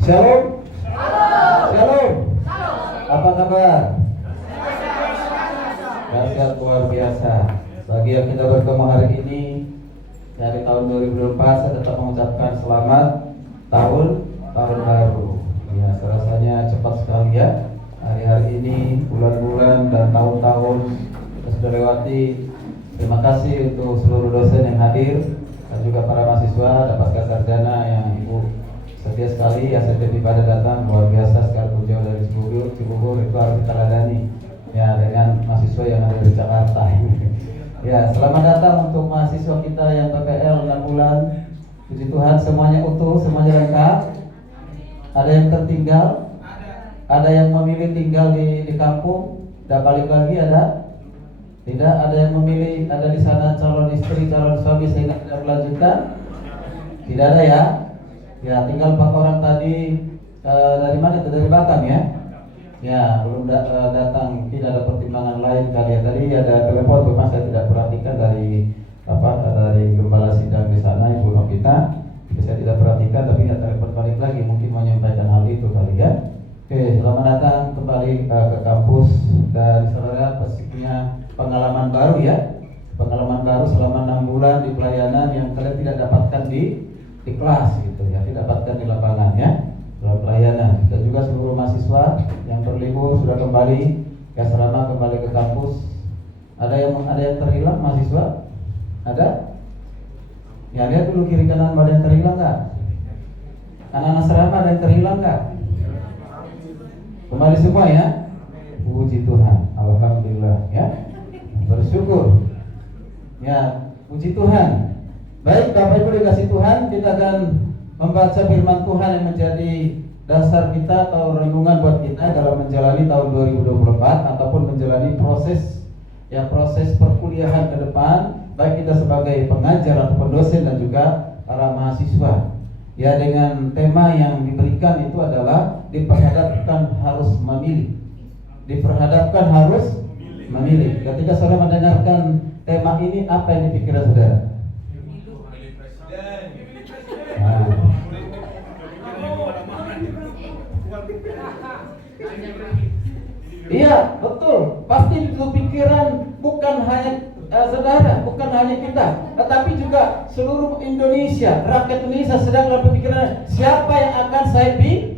Shalom. Shalom. Apa kabar? Dahsyat luar biasa. Bagi yang kita bertemu hari ini dari tahun 2024, saya tetap mengucapkan selamat tahun baru. Ya, rasanya cepat sekali ya. Hari-hari ini, bulan-bulan dan tahun-tahun kita sudah lewati. Terima kasih untuk seluruh dosen yang hadir dan juga para mahasiswa dan pasca sarjana yang ibu setia sekali. Ya, setiap ibadah datang luar biasa, sekalipun jauh dari Cibubur itu harus kita ladani ya dengan mahasiswa yang ada di Jakarta. Ya, selamat datang untuk mahasiswa kita yang PPL 6 bulan. Puji Tuhan, semuanya utuh, semuanya lengkap. Ada yang tertinggal? Ada yang memilih tinggal di kampung, dan balik lagi ada? Tidak. Ada yang memilih ada di sana calon istri, calon suami sehingga tidak melanjutkan? Tidak ada ya? Ya, tinggal 4 orang tadi. Dari mana itu? Dari Batam ya? Ya, belum datang. Tidak ada pertimbangan lain kali ya. Tadi ada telepon, memang saya tidak perhatikan dari gembala sidang di sana, Ibu Novita. Saya tidak perhatikan, tapi nggak telepon balik lagi. Mungkin menyampaikan hal itu kali ya. Oke, selamat datang kembali ke kampus. Dan saudara pastinya pengalaman baru ya. Pengalaman baru selama 6 bulan di pelayanan yang kalian tidak dapatkan di kelas gitu ya, tidak dapatkan di lapangan ya. Dalam pelayanan, dan juga seluruh mahasiswa yang berlibur sudah kembali ke asrama, kembali ke kampus. Ada yang terhilang mahasiswa? Ada? Ya, lihat dulu kiri kanan, ada yang terhilang nggak? Anak-anak asrama ada yang terhilang nggak? Kembali semua ya? Puji Tuhan, alhamdulillah ya. Bersyukur. Ya, puji Tuhan. Baik, Bapak Ibu dikasih Tuhan, kita akan membaca firman Tuhan yang menjadi dasar kita atau renungan buat kita dalam menjalani tahun 2024 ataupun menjalani proses perkuliahan ke depan, baik kita sebagai pengajar ataupun dosen dan juga para mahasiswa. Ya, dengan tema yang diberikan itu adalah diperhadapkan harus memilih. Diperhadapkan harus memilih. Ketika saudara mendengarkan tema ini, apa yang dipikirkan saudara? Nah. Iya, betul. Pasti itu pikiran bukan hanya saudara, bukan hanya kita, tetapi juga seluruh Indonesia, rakyat Indonesia sedang dalam pikiran siapa yang akan saya pilih.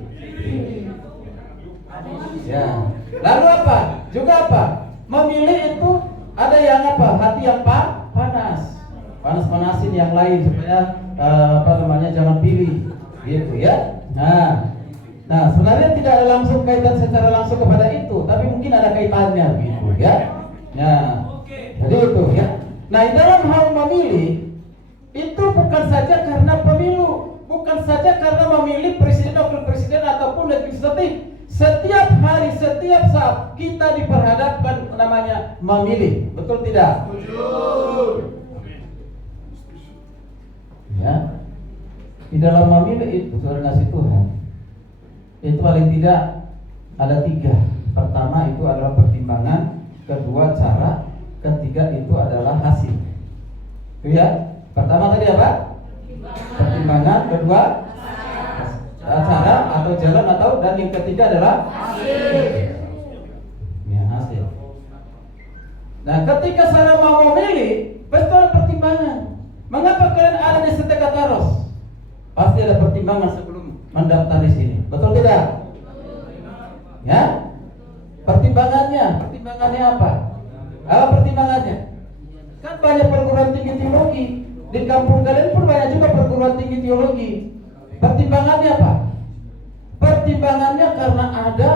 Ya. Lalu apa? Juga apa? Memilih itu ada yang apa? Hati yang panas. Panas-panasin yang lain supaya jangan pilih gitu ya. Nah, sebenarnya tidak ada langsung kaitan secara langsung kepada itu, tapi mungkin ada kaitannya gitu ya. Nah, jadi itu ya. Nah, dalam hal memilih itu bukan saja karena pemilu, bukan saja karena memilih presiden, wakil presiden ataupun legislatif. Setiap hari, setiap saat kita diperhadapkan namanya memilih, betul tidak? Betul. Ya, di dalam memilih itu saudara kasih Tuhan, itu paling tidak ada 3. Pertama itu adalah pertimbangan, kedua cara, ketiga itu adalah hasil. Itu ya. Pertama tadi apa? Pertimbangan, kedua cara atau jalan dan yang ketiga adalah hasil. Ya, hasil. Nah, ketika saya mau memilih, pasti ada pertimbangan. Mengapa kalian ada di Setek Taros? Pasti ada pertimbangan sebelum mendaftar di sini. Betul tidak? Ya? Pertimbangannya apa? Apa pertimbangannya? Kan banyak perguruan tinggi teologi. Di kampung kalian pun banyak juga perguruan tinggi teologi. Pertimbangannya apa? Pertimbangannya karena ada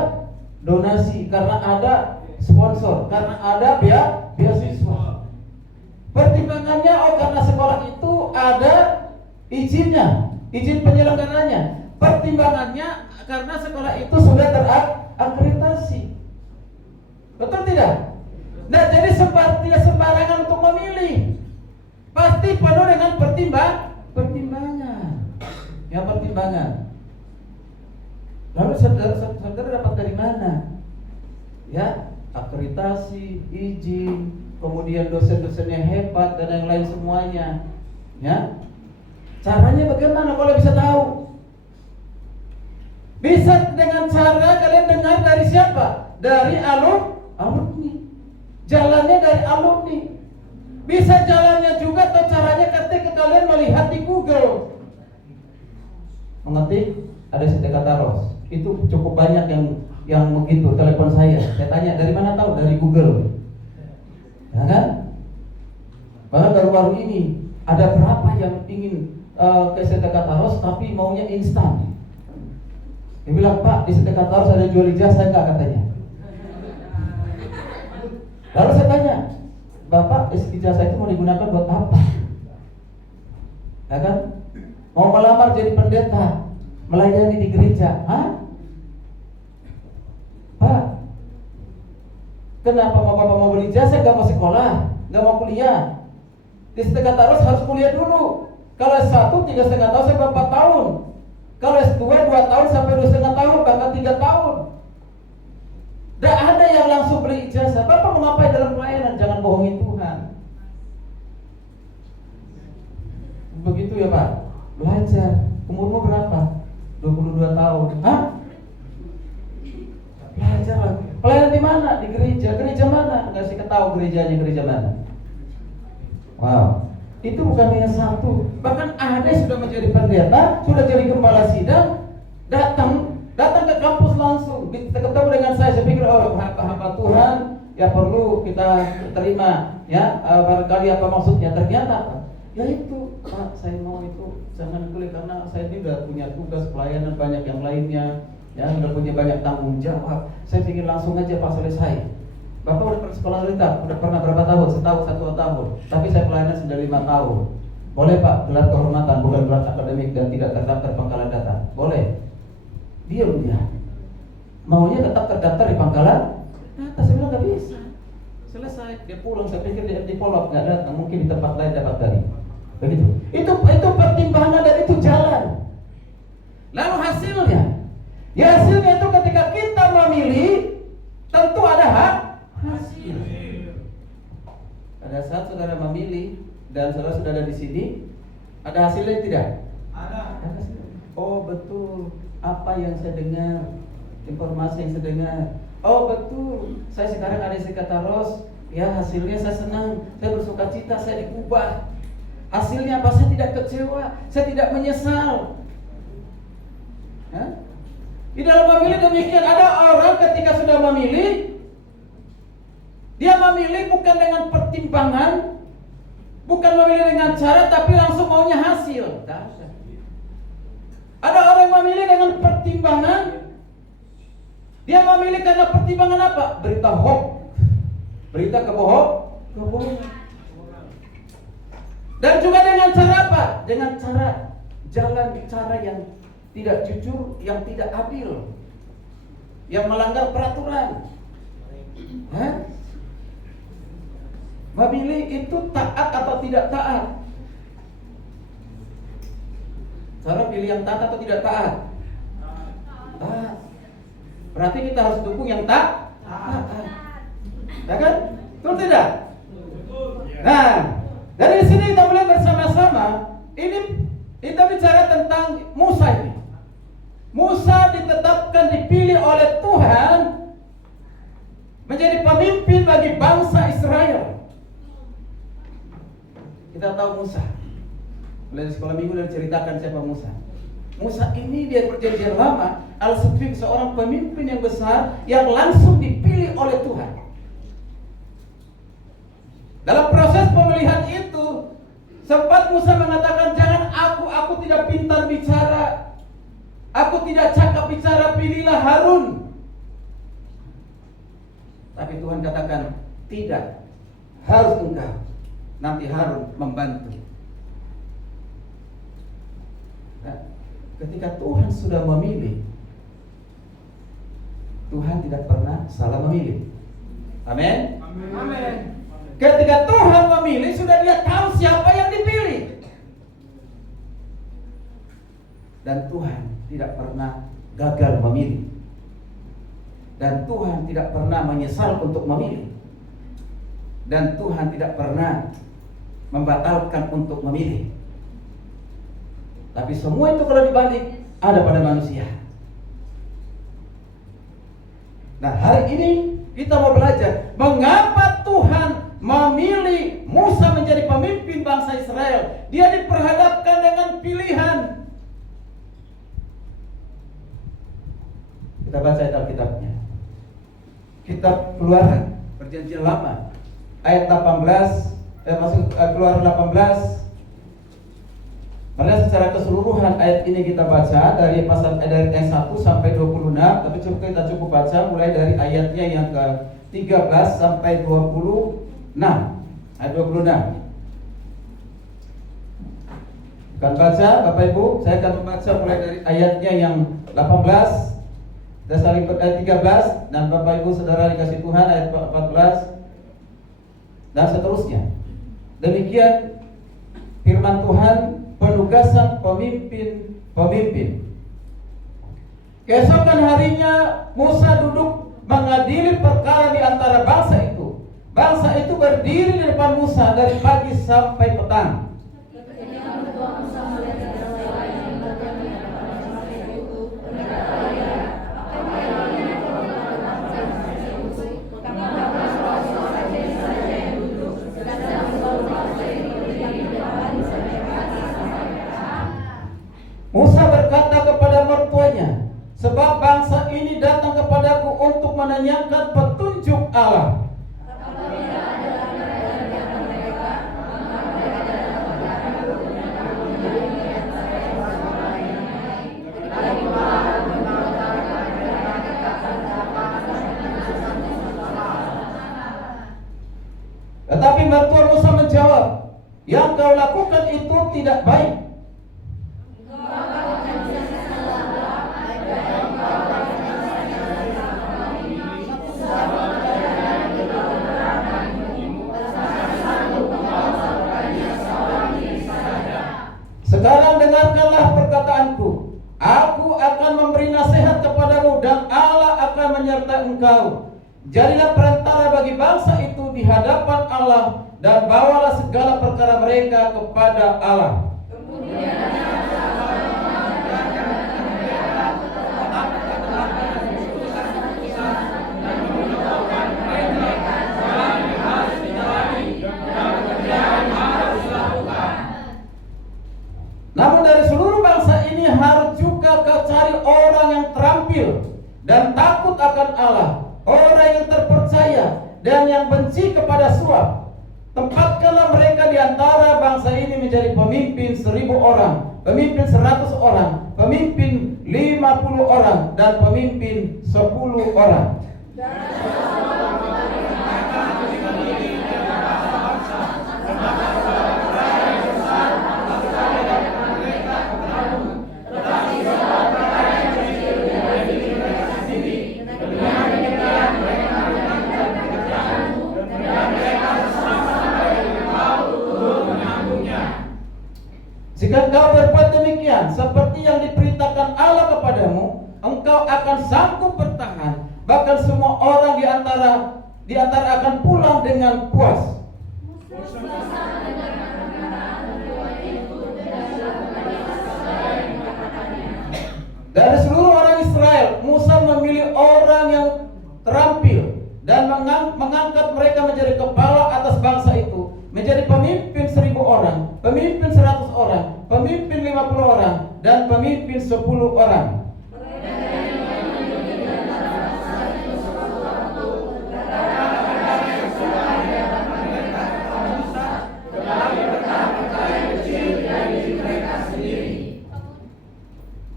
donasi, karena ada sponsor, karena ada beasiswa. Pertimbangannya karena sekolah itu ada izinnya, izin penyelenggaranya. Pertimbangannya karena sekolah itu sudah terakreditasi. Betul tidak? Nah, jadi seperti sembarangan untuk memilih. Pasti penuh dengan pertimbangan. Ya, pertimbangan. Lalu saudara dapat dari mana? Ya, akreditasi, izin, kemudian dosen-dosennya hebat dan yang lain semuanya. Ya, caranya bagaimana kalau bisa tahu? Bisa dengan cara kalian dengar dari siapa? Dari alumni. Jalannya dari alumni. Bisa jalannya juga atau caranya ketika kalian melihat di Google. Mengetik ada sedekat taros. Itu cukup banyak yang begitu telepon saya. Saya tanya dari mana tahu? Dari Google. Ya kan? Bahkan baru-baru ini ada berapa yang ingin ke sedekat taros tapi maunya instan. Dia bilang, Pak, di sedekat taros ada jual ijazah enggak katanya. Lalu saya tanya, Bapak, ijazah itu mau digunakan buat apa? Ya kan? Mau melamar jadi pendeta, melayani di gereja, Pak, kenapa Bapak mau beli ijazah, gak mau sekolah, gak mau kuliah? Di sedekat taros harus kuliah dulu. Kalau S1 3,5 tahun sampai 4 tahun. Kalau S2 2 tahun sampai 2,5 tahun, bahkan 3 tahun. Tidak ada yang langsung beli ijazah. Bapak mau ngapain dalam pelayanan? Jangan bohongin Tuhan. Begitu ya Pak. Belajar. Umurmu berapa? 22 tahun. Belajar lah. Pelayanan di mana? Di gereja. Gereja mana? Nggak sih ketahui gerejanya gereja mana. Wow. Itu bukan hanya satu. Bahkan ada yang sudah menjadi pendeta, sudah jadi gembala sidang, datang ke kampus langsung, ketemu dengan saya pikir hamba Tuhan, ya perlu kita terima, ya barangkali apa maksudnya. Ternyata ya itu, Pak, saya mau itu jangan kuliah karena saya ini sudah punya tugas pelayanan banyak yang lainnya, ya sudah punya banyak tanggung jawab. Saya ingin langsung aja Pak selesai. Bapak udah pernah sekolah realita, udah pernah berapa tahun? Setahun, 1 tahun. Tapi saya pelayanan sudah 5 tahun. Boleh Pak, gelar kehormatan, bukan gelar akademik dan tidak terdaftar pangkalan data. Boleh. Diam dia. Maunya tetap terdaftar di pangkalan data. Saya bilang gak bisa. Selesai, dia pulang. Saya pikir dia di Polok nggak datang, mungkin di tempat lain dapat dari. Begitu. Itu pertimbangan dan itu jalan. Lalu hasilnya, ya hasilnya itu ketika kita memilih, tentu ada hasil. Pada saat saudara memilih dan saudara sudah ada di sini, ada hasilnya tidak? Ada hasilnya. Oh betul, apa yang saya dengar, informasi yang saya dengar. Oh betul, saya sekarang ada di sedekat taros. Ya hasilnya saya senang, saya bersuka cita, saya diubah. Hasilnya apa? Saya tidak kecewa, saya tidak menyesal. Di dalam memilih demikian. Ada orang ketika sudah memilih, dia memilih bukan dengan pertimbangan, bukan memilih dengan cara, tapi langsung maunya hasil. Ada orang yang memilih dengan pertimbangan. Dia memilih karena pertimbangan apa? Berita hoax, berita kebohongan. Dan juga dengan cara apa? Dengan cara yang tidak jujur, yang tidak adil, yang melanggar peraturan. Memilih itu taat atau tidak taat? Cara pilih yang taat atau tidak taat? Taat. Berarti kita harus dukung yang taat. Ya kan? Betul tidak? Nah, dari sini kita melihat bersama-sama. Ini kita bicara tentang Musa ini. Musa ditetapkan, dipilih oleh Tuhan menjadi pemimpin bagi bangsa Israel. Kita tahu Musa. Mulai sekolah minggu dan ceritakan siapa Musa. Musa ini dia perjanjian lama, Al-Sufik, seorang pemimpin yang besar yang langsung dipilih oleh Tuhan. Dalam proses pemilihan itu, sempat Musa mengatakan, jangan aku tidak pintar bicara, aku tidak cakap bicara, pilihlah Harun. Tapi Tuhan katakan, tidak, harus engkau. Nanti Harun membantu. Nah, ketika Tuhan sudah memilih, Tuhan tidak pernah salah memilih. Amin. Amin. Ketika Tuhan memilih, sudah dia tahu siapa yang dipilih. Dan Tuhan tidak pernah gagal memilih. Dan Tuhan tidak pernah menyesal untuk memilih. Dan Tuhan tidak pernah membatalkan untuk memilih. Tapi semua itu kalau dibalik ada pada manusia. Nah, hari ini kita mau belajar mengapa Tuhan memilih Musa menjadi pemimpin bangsa Israel. Dia diperhadapkan dengan pilihan. Kita baca Alkitabnya. Kitab Keluaran, Perjanjian Lama, ayat 18, Keluaran 18. Padahal secara keseluruhan ayat ini kita baca dari ayat 1 sampai 26, tapi kita cukup baca mulai dari ayatnya yang ke-13 sampai 26. Ayat 26. Akan baca Bapak Ibu, saya akan membaca mulai dari ayatnya yang 18 dan saling ayat 13, dan Bapak Ibu Saudara dikasih Tuhan ayat 14 dan seterusnya. Demikian firman Tuhan, penugasan pemimpin. Keesokan harinya Musa duduk mengadili perkara di antara bangsa itu. Bangsa itu berdiri di depan Musa dari pagi sampai petang. Musa berkata kepada mertuanya, sebab bangsa ini datang kepadaku untuk menanyakan petunjuk Allah. Tetapi mertua Musa menjawab, yang kau lakukan itu tidak baik. Sekarang dengarkanlah perkataanku. Aku akan memberi nasihat kepadamu dan Allah akan menyertai engkau. Jadilah perantara bagi bangsa itu di hadapan Allah dan bawalah segala perkara mereka kepada Allah. Namun dari seluruh bangsa ini harus juga kau cari orang yang terampil dan takut akan Allah, orang yang terpercaya dan yang benci kepada suap. Tempatkanlah mereka di antara bangsa ini menjadi pemimpin 1000 orang, pemimpin 100 orang, pemimpin 50 orang, dan pemimpin 10 orang. Jika engkau berbuat demikian, seperti yang diperintahkan Allah kepadamu, engkau akan sanggup bertahan. Bahkan semua orang di antara akan pulang dengan puas. Dari seluruh orang Israel, Musa memilih orang yang terampil dan mengangkat mereka menjadi kepala atas bangsa itu, menjadi pemimpin 1000 orang, pemimpin 100 orang, pemimpin 50 orang, dan pemimpin 10 orang.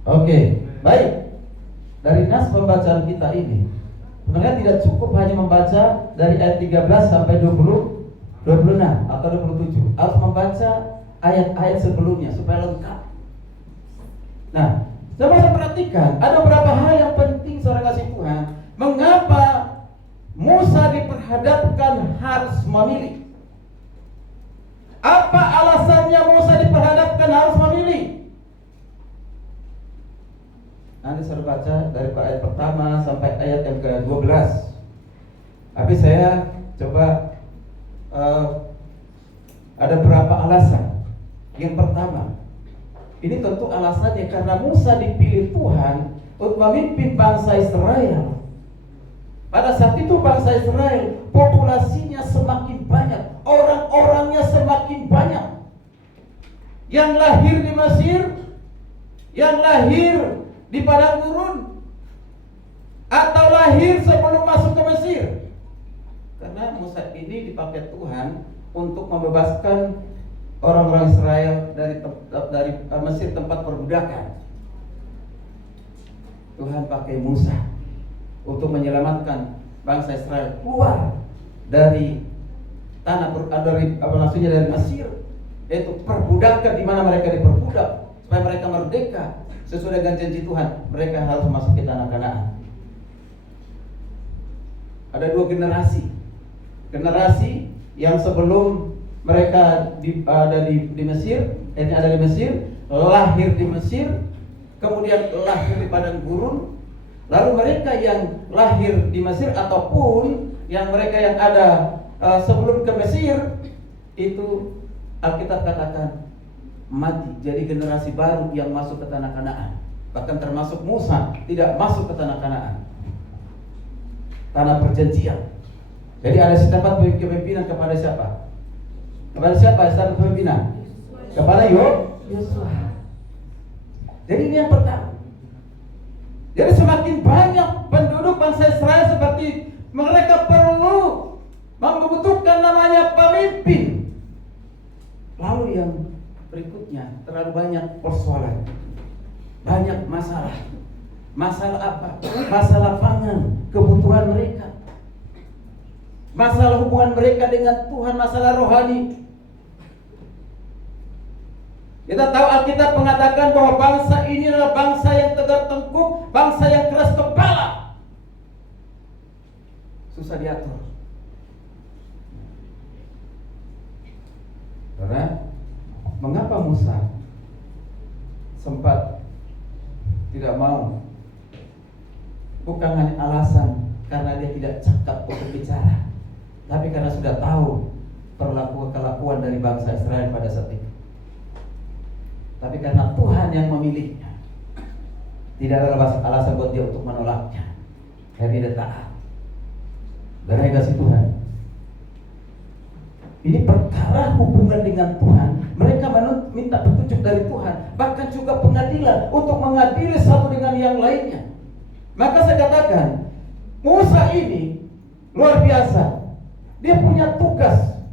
Oke, baik. Dari nas pembacaan kita ini, sebenarnya tidak cukup hanya membaca dari ayat 13 sampai 26 atau 27. Harus membaca ayat-ayat sebelumnya supaya lengkap. Nah, coba perhatikan, ada beberapa hal yang penting saudara kasih Tuhan. Mengapa Musa diperhadapkan harus memilih? Apa alasannya Musa diperhadapkan harus memilih? Nanti saya baca dari ayat pertama sampai ayat yang ke-12. Tapi saya coba ada beberapa alasan. Yang pertama, ini tentu alasannya karena Musa dipilih Tuhan untuk memimpin bangsa Israel. Pada saat itu bangsa Israel populasinya semakin banyak, orang-orangnya semakin banyak. Yang lahir di Mesir, yang lahir di padang gurun, atau lahir sebelum masuk ke Mesir. Karena Musa ini dipakai Tuhan untuk membebaskan orang-orang Israel dari Mesir, tempat perbudakan. Tuhan pakai Musa untuk menyelamatkan bangsa Israel keluar dari dari Mesir, yaitu perbudakan, di mana mereka diperbudak, supaya mereka merdeka sesuai dengan janji Tuhan. Mereka harus masuk ke tanah Kanaan. Ada dua generasi yang sebelum mereka ada di Mesir, lahir di Mesir, kemudian lahir di padang gurun. Lalu mereka yang lahir di Mesir ataupun yang mereka yang ada sebelum ke Mesir, itu Alkitab katakan mati. Jadi generasi baru yang masuk ke tanah Kanaan. Bahkan termasuk Musa tidak masuk ke tanah Kanaan, tanah perjanjian. Jadi ada sifat kepemimpinan kepada siapa? Kepada siapa sifat kepemimpinan? Kepada Yosua. Jadi ini yang pertama. Jadi semakin banyak penduduk bangsa Israel, seperti mereka perlu membutuhkan namanya pemimpin. Lalu yang berikutnya, terlalu banyak persoalan, banyak masalah. Masalah apa? Masalah pangan, kebutuhan mereka, masalah hubungan mereka dengan Tuhan, masalah rohani. Kita tahu Alkitab mengatakan bahwa bangsa ini adalah bangsa yang tegar tengkuk, bangsa yang keras kepala, susah diatur. Karena mengapa Musa sempat tidak mau? Bukan hanya alasan karena dia tidak cakap untuk bicara, tapi karena sudah tahu kelakuan dari bangsa Israel pada saat itu. Tapi karena Tuhan yang memilihnya, tidak ada alasan buat dia untuk menolaknya. Karena dia taat. Karena kasih Tuhan. Ini perkara hubungan dengan Tuhan. Mereka minta petunjuk dari Tuhan, bahkan juga pengadilan untuk mengadili satu dengan yang lainnya. Maka saya katakan, Musa ini luar biasa. Dia punya tugas.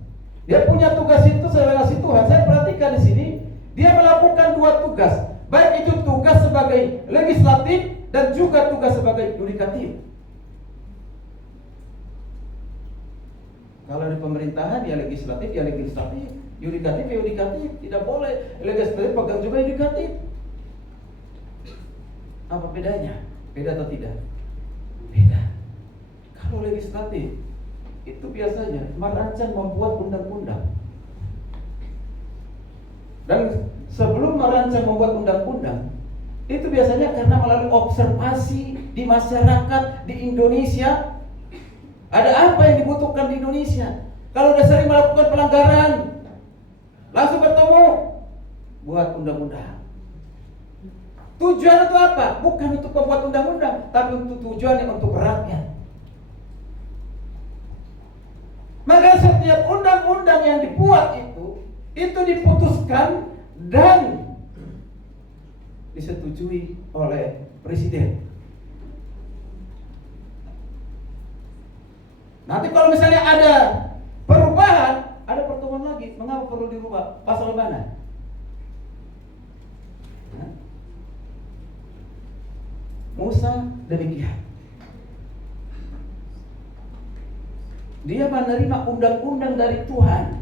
Dia punya tugas itu sebagai kasih Tuhan. Saya perhatikan di sini, dia melakukan dua tugas, baik itu tugas sebagai legislatif dan juga tugas sebagai yudikatif. Kalau di pemerintahan ya legislatif, yudikatif ya yudikatif. Tidak boleh legislatif pegang juga yudikatif. Apa bedanya? Beda atau tidak? Beda. Kalau legislatif itu biasanya merancang, membuat undang-undang. Dan sebelum merancang membuat undang-undang, itu biasanya karena melalui observasi di masyarakat di Indonesia. Ada apa yang dibutuhkan di Indonesia? Kalau sudah sering melakukan pelanggaran, langsung bertemu, buat undang-undang. Tujuan itu apa? Bukan untuk membuat undang-undang, tapi untuk tujuannya untuk rakyat. Maka setiap undang-undang yang dibuat itu diputuskan dan disetujui oleh presiden. Nanti kalau misalnya ada perubahan, ada pertemuan lagi. Mengapa perlu dirubah? Pasal mana? Musa demikian. Dia menerima undang-undang dari Tuhan,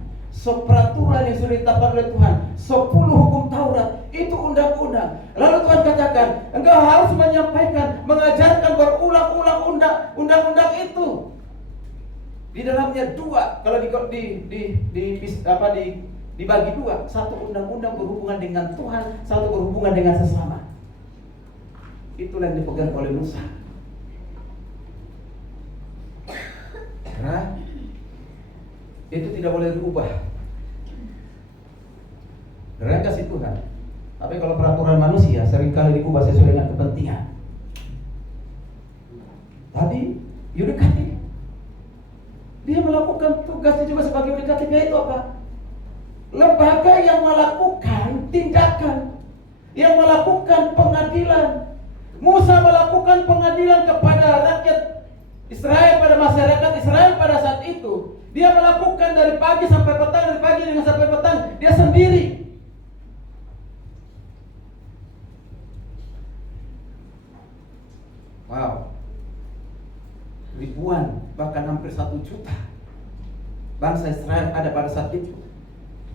peraturan yang sudah ditetapkan oleh Tuhan, 10 hukum Taurat, itu undang-undang. Lalu Tuhan katakan, engkau harus menyampaikan, mengajarkan berulang-ulang undang-undang itu. Di dalamnya dua, kalau dibagi dua, satu undang-undang berhubungan dengan Tuhan, satu berhubungan dengan sesama. Itulah yang dipegang oleh Musa. Karena itu tidak boleh diubah. Karena kasih Tuhan. Tapi kalau peraturan manusia seringkali diubah sesuai dengan kepentingan. Tadi yudikatif tugasnya juga sebagai yudikatif, yaitu apa? Lembaga yang melakukan tindakan, yang melakukan pengadilan. Musa melakukan pengadilan kepada rakyat Israel, pada masyarakat Israel pada saat itu. Dia melakukan dari pagi sampai petang, dari pagi dengan sampai petang, dia sendiri. Wow. Ribuan, bahkan hampir 1 juta bangsa Israel ada pada saat itu.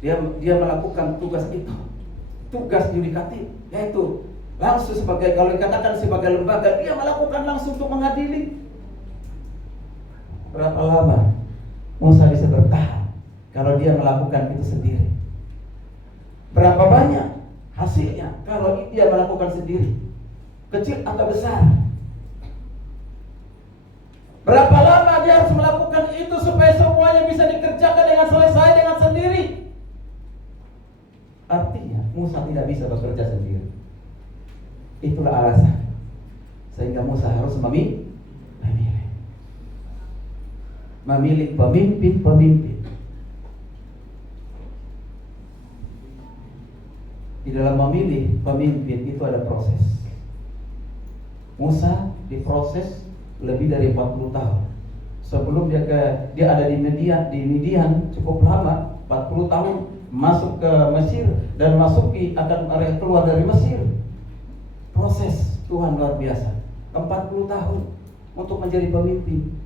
Dia melakukan tugas itu, tugas yudikatif, yaitu langsung sebagai, kalau dikatakan sebagai lembaga, dia melakukan langsung untuk mengadili. Berapa lama Musa bisa bertahan kalau dia melakukan itu sendiri? Berapa banyak hasilnya kalau dia melakukan sendiri, kecil atau besar? Berapa lama dia harus melakukan itu supaya semuanya bisa dikerjakan dengan selesai dengan sendiri? Artinya Musa tidak bisa bekerja sendiri. Itulah alasan sehingga Musa harus memilih pemimpin. Di dalam memilih pemimpin itu ada proses. Musa diproses lebih dari 40 tahun. Sebelum dia ada di Midian cukup lama, 40 tahun masuk ke Mesir dan akan keluar dari Mesir. Proses Tuhan luar biasa. 40 tahun untuk menjadi pemimpin.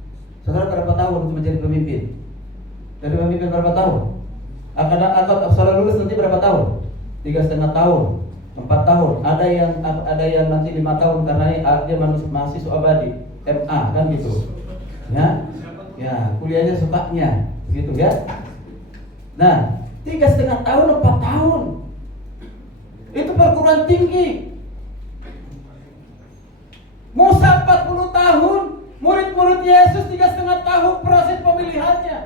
Saudara berapa tahun untuk menjadi pemimpin? Jadi pemimpin berapa tahun? Atau saudara lulus nanti berapa tahun? 3,5 tahun, 4 tahun. Ada yang nanti 5 tahun karena dia mahasiswa abadi, MA kan gitu. Ya, kuliahnya sukanya gitu ya. Nah, 3,5 tahun, 4 tahun. Itu perguruan tinggi. Musa 40 tahun, murid-murid Yesus 3,5 tahun proses pemilihannya.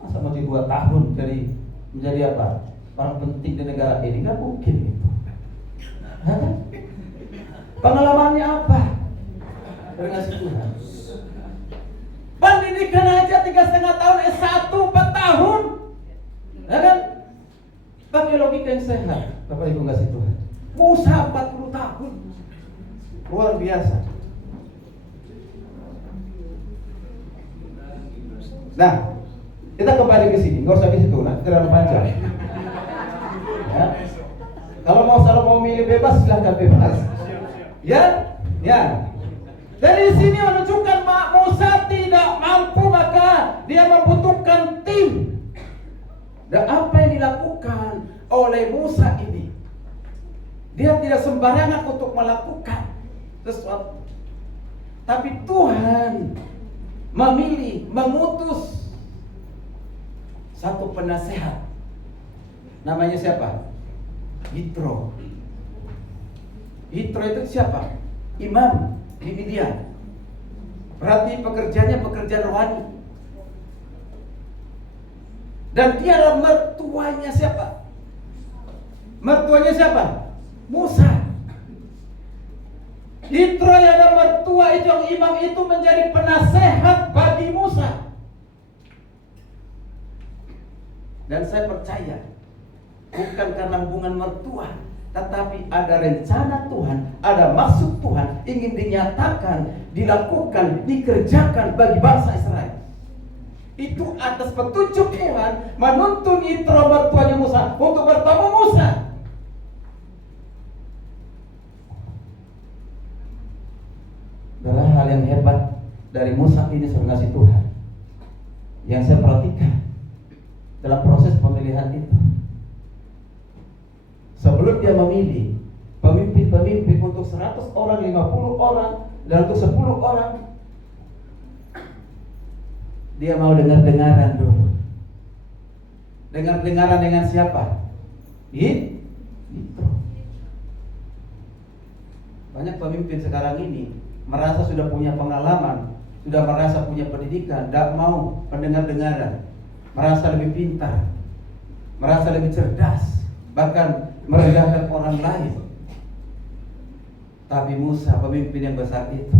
Masa mau 2 tahun menjadi apa? Orang penting di negara ini, nggak mungkin itu. Pengalamannya apa? Kasih Tuhan. Pendidikan aja 3,5 tahun, S1 4 tahun, ya kan? Pakai logika yang sehat, Bapak Ibu kasih Tuhan. Musa 40 tahun, luar biasa. Nah, kita kembali ke sini, nggak usah di situ, nanti terlalu panjang. Ya. Kalau mau milih bebas, silahkan bebas. Ya. Dari sini menunjukkan Musa tidak mampu, maka dia membutuhkan tim. Dan apa yang dilakukan oleh Musa ini, dia tidak sembarangan untuk melakukan sesuatu. Tapi Tuhan memilih, mengutus satu penasehat. Namanya siapa? Yitro. Yitro itu siapa? Imam di Midian. Berarti pekerjaannya pekerjaan rohani. Dan dia adalah mertuanya siapa? Mertuanya siapa? Musa. Yitro yang ada mertua itu, yang imam itu menjadi penasehat bagi Musa. Dan saya percaya bukan karena hubungan mertua, tetapi ada rencana Tuhan, ada maksud Tuhan ingin dinyatakan, dilakukan, dikerjakan bagi bangsa Israel. Itu atas petunjuk Tuhan menuntun Yitro mertuanya Musa untuk bertemu Musa. Adalah hal yang hebat dari Musa ini sebagai Tuhan yang saya perhatikan dalam proses pemilihan itu. Sebelum dia memilih pemimpin-pemimpin untuk 100 orang, 50 orang, dan untuk 10 orang, dia mau dengar-dengaran dulu. Dengar-dengaran dengan siapa? Yitro. Banyak pemimpin sekarang ini merasa sudah punya pengalaman, sudah merasa punya pendidikan, tidak mau pendengar-dengaran, merasa lebih pintar, merasa lebih cerdas, bahkan merendahkan orang lain. Tapi Musa, pemimpin yang besar itu,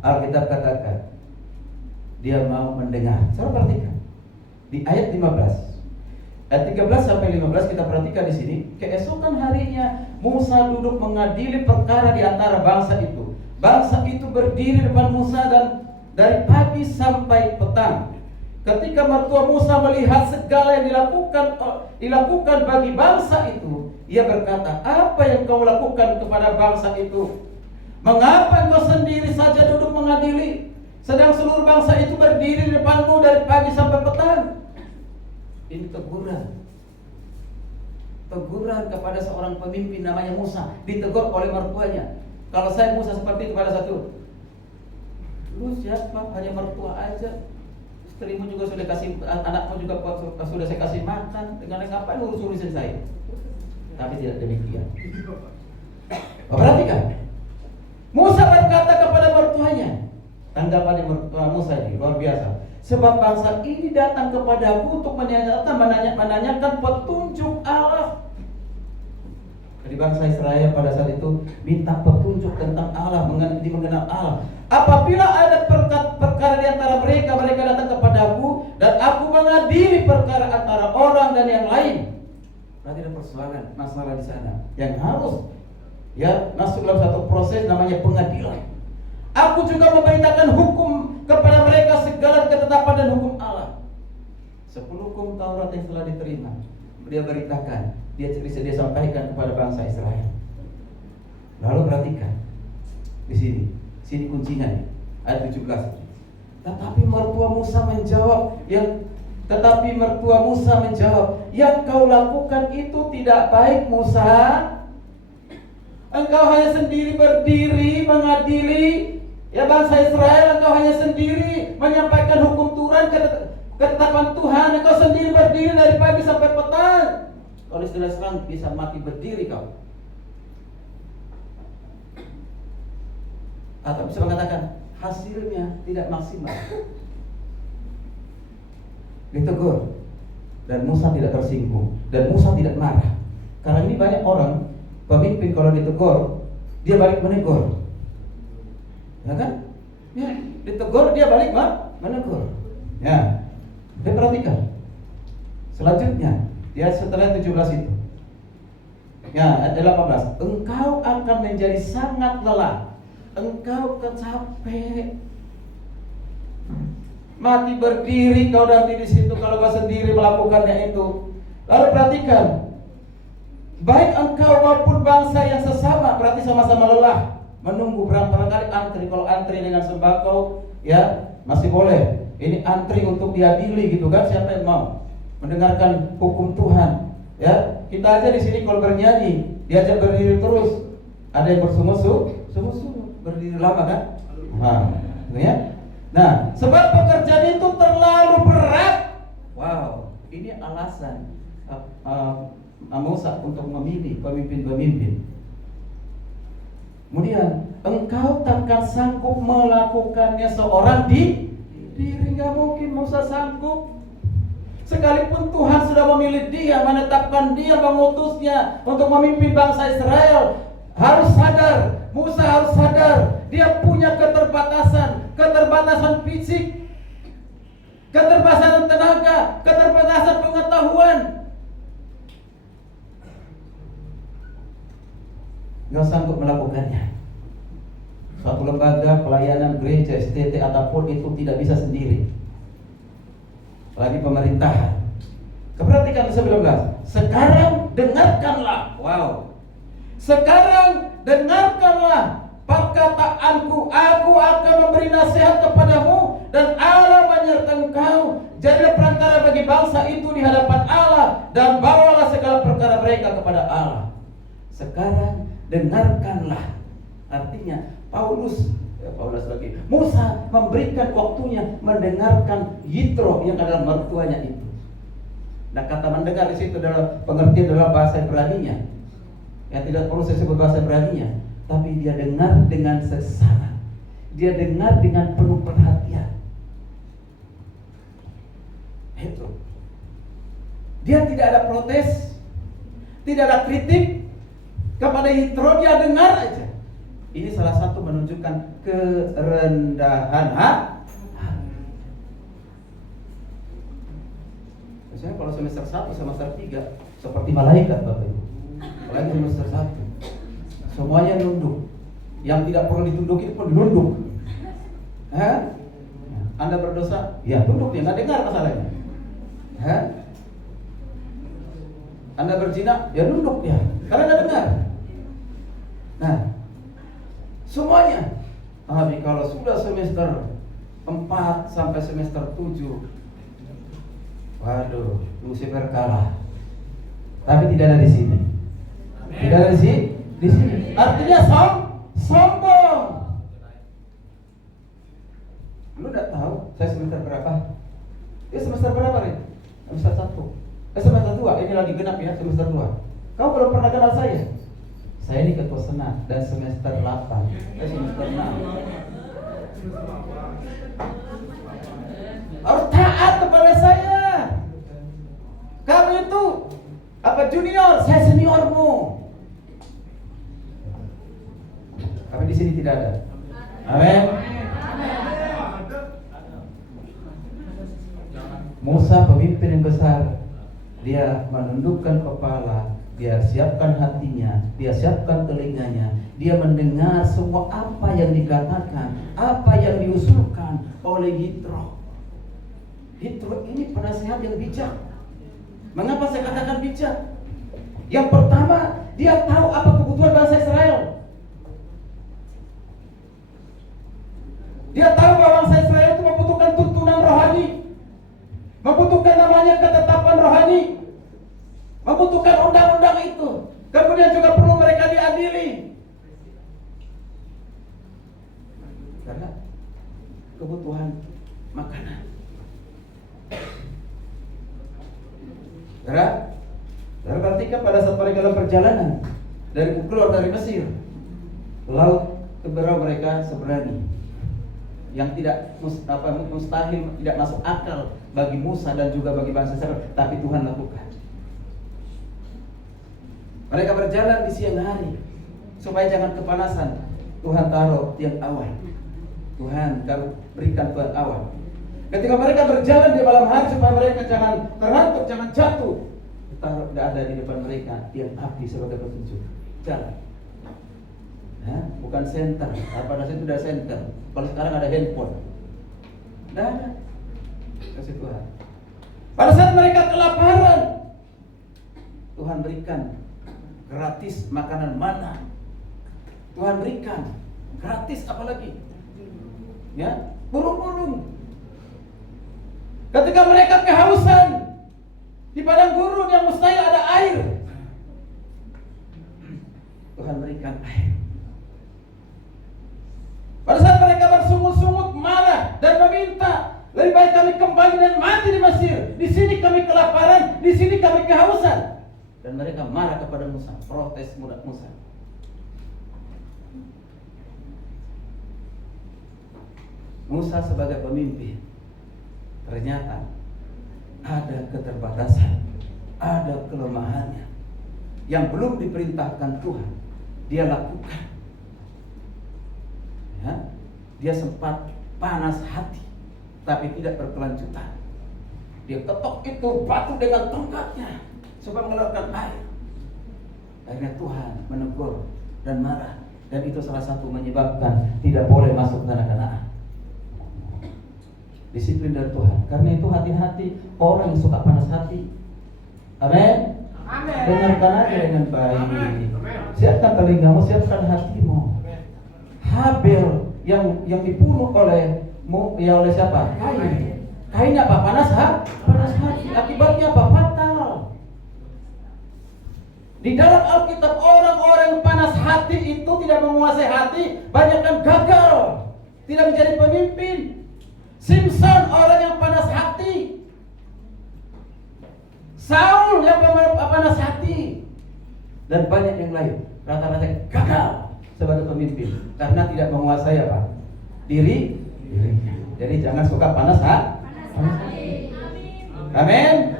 Alkitab katakan dia mau mendengar. Saudara perhatikan di ayat 15. Ayat 13 sampai 15 kita perhatikan di sini. Keesokan harinya Musa duduk mengadili perkara di antara bangsa itu. Bangsa itu berdiri depan Musa dan dari pagi sampai petang. Ketika mertua Musa melihat segala yang dilakukan bagi bangsa itu, ia berkata, "Apa yang kau lakukan kepada bangsa itu? Mengapa engkau sendiri saja duduk mengadili, sedang seluruh bangsa itu berdiri di depanmu dari pagi sampai petang?" Ini teguran kepada seorang pemimpin namanya Musa, ditegur oleh mertuanya. Kalau saya Musa seperti itu pada satu, lu siapa? Hanya mertua aja. Istrimu juga sudah kasih, anakmu juga sudah saya kasih makan. Dengan ngapain urus-urusin saya? Tapi tidak demikian. Perhatikan, Musa berkata kepada mertuanya, tanggapan Musa ini luar biasa. Sebab bangsa ini datang kepadaku untuk menanyakan petunjuk Allah. Jadi bangsa Israel pada saat itu minta petunjuk tentang Allah, mengenal Allah. Apabila ada perkara di antara mereka datang kepadaku dan aku mengadili perkara antara orang dan yang lain. Berarti ada persoalan, masalah di sana yang harus masuk dalam satu proses namanya pengadilan. Aku juga memberitakan hukum kepada mereka, segala ketetapan dan hukum Allah. 10 hukum Taurat yang telah diterima, dia beritakan, dia sampaikan kepada bangsa Israel. Lalu perhatikan di sini kuncinya nih, ayat 17. Tetapi mertua Musa menjawab, yang kau lakukan itu tidak baik, Musa. Engkau hanya sendiri berdiri mengadili bangsa Israel. Engkau hanya sendiri menyampaikan hukum Tuhan, ketetapan Tuhan. Engkau sendiri berdiri dari pagi sampai petang. Kalau istilah serang bisa mati berdiri kau. Atau bisa mengatakan hasilnya tidak maksimal. Ditegur dan Musa tidak tersinggung dan Musa tidak marah. Karena ini banyak orang pemimpin kalau ditegur dia balik menegur, ya kan? Ya, ditegur dia balik menegur. Ya, kita perhatikan. Selanjutnya, setelah 17 itu, ayat 18. Engkau akan menjadi sangat lelah. Engkau capek. Mati berdiri kau nanti di situ kalau kau sendiri melakukannya itu. Lalu perhatikan, baik engkau maupun bangsa yang sesama, berarti sama-sama lelah menunggu. Barangkali antri, kalau antri dengan sembako masih boleh. Ini antri untuk diadili gitu kan, siapa yang mau mendengarkan hukum Tuhan? Kita aja di sini kalau bernyanyi diajak berdiri terus, ada yang bersungguh-sungguh berdiri lama kan? Nah, sebab pekerjaan itu terlalu berat. Wow, ini alasan Musa untuk memilih pemimpin-pemimpin. Kemudian, engkau takkan sanggup melakukannya seorang diri. Nggak mungkin Musa sanggup. Sekalipun Tuhan sudah memilih dia, menetapkan dia, mengutusnya untuk memimpin bangsa Israel, harus sadar, Musa harus sadar, dia punya keterbatasan fisik, keterbatasan tenaga, keterbatasan pengetahuan. Nggak sanggup melakukannya. Suatu lembaga pelayanan gereja, STT ataupun itu tidak bisa sendiri. Lagi pemerintahan. Perhatikan 19. Sekarang dengarkanlah. Wow. Sekarang dengarkanlah perkataanku. Aku akan memberi nasihat kepadamu dan Allah menyertai engkau. Jadilah perantara bagi bangsa itu di hadapan Allah dan bawalah segala perkara mereka kepada Allah. Sekarang dengarkanlah. Artinya Paulus lagi, Musa memberikan waktunya mendengarkan Yitro yang adalah mertuanya itu. Nah, kata mendengar di situ adalah pengertian dalam bahasa Ibrani-nya. Yang tidak perlu saya sebut bahasa Ibrani-nya, tapi dia dengar dengan seksama. Dia dengar dengan penuh perhatian. Itu. Dia tidak ada protes, tidak ada kritik kepada Yitro, dia dengar aja. Ini salah satu menunjukkan kerendahan hati. Saya kalau semester 1 semester 3 seperti malaikat Bapak Ibu. Apalagi semester 1 semuanya nunduk. Yang tidak perlu ditundukin pun nunduk. Anda berdosa, ya tunduk, dia nggak dengar masalahnya. Anda berzina, ya nunduk dia, karena nggak dengar. Nah, semuanya. Tapi kalau sudah semester 4 sampai semester 7, waduh, Lucifer kalah. Tapi tidak ada di sini. Tidak ada di sini. Artinya sombong. Lu udah tahu saya semester berapa? Dia semester berapa nih? Semester 1. Semester 2, ini lagi genap ya, semester 2. Kau belum pernah kenal saya. Saya ini ketua senat dan semester 8. Semester 6. Harus taat kepada saya. Kamu itu apa junior, saya seniormu. Tapi di sini tidak ada. Amin. Musa pemimpin yang besar, dia menundukkan kepala, dia siapkan hatinya, dia siapkan telinganya, dia mendengar semua apa yang dikatakan, apa yang diusulkan oleh Yitro. Yitro ini penasehat yang bijak. Mengapa saya katakan bijak? Yang pertama, dia tahu apa kebutuhan bangsa Israel. Dia tahu bahwa bangsa Israel itu membutuhkan tuntunan rohani, membutuhkan namanya ketetapan rohani, membutuhkan undang-undang itu. Kemudian juga perlu mereka diadili. Karena kebutuhan makanan. Karena perhatikan pada saat mereka dalam perjalanan dari keluar dari Mesir, laut keberau mereka seberani, yang tidak mustahil, tidak masuk akal bagi Musa dan juga bagi bangsa Israel, tapi Tuhan lakukan. Mereka berjalan di siang hari supaya jangan kepanasan. Tuhan taruh tiang awan. Tuhan berikan Tuhan awan. Ketika mereka berjalan di malam hari supaya mereka jangan terantuk, jangan jatuh, taruh ada di depan mereka tiang api sebagai petunjuk jalan. Bukan senter. Pada saat itu sudah senter. Kalau sekarang ada handphone. Tidak ada. Kasih Tuhan. Pada saat mereka kelaparan, Tuhan berikan gratis makanan mana. Tuhan berikan gratis, apalagi ya, burung-burung. Ketika mereka kehausan di padang gurun yang mustahil ada air, Tuhan berikan air. Pada saat mereka bersungut-sungut, marah dan meminta, lebih baik kami kembali dan mati di Mesir. Di sini kami kelaparan, di sini kami kehausan. Dan mereka marah kepada Musa, protes Musa. Musa sebagai pemimpin, ternyata ada keterbatasan, ada kelemahannya yang belum diperintahkan Tuhan, dia lakukan. Ya, dia sempat panas hati, tapi tidak berkelanjutan. Dia ketok itu batu dengan tongkatnya supaya mengeluarkan air. Akhirnya Tuhan menegur dan marah, dan itu salah satu menyebabkan tidak boleh masuk ke tanah Kanaan. Disiplin dari Tuhan. Karena itu hati-hati orang yang suka panas hati. Amin. Dengarkan aja dengan baik. Siapkan telingamu, siapkan hatimu. Habel yang dibunuh oleh siapa? Kain. Kain apa? Panas hati. Akibatnya apa? Fatal. Di dalam Alkitab orang-orang panas hati itu tidak menguasai hati, banyak yang gagal, tidak menjadi pemimpin. Simson orang yang panas hati, Saul yang panas hati, dan banyak yang lain. Rata-rata gagal sebagai pemimpin karena tidak menguasai apa? Dirinya. Jadi jangan suka panas hati. Amin.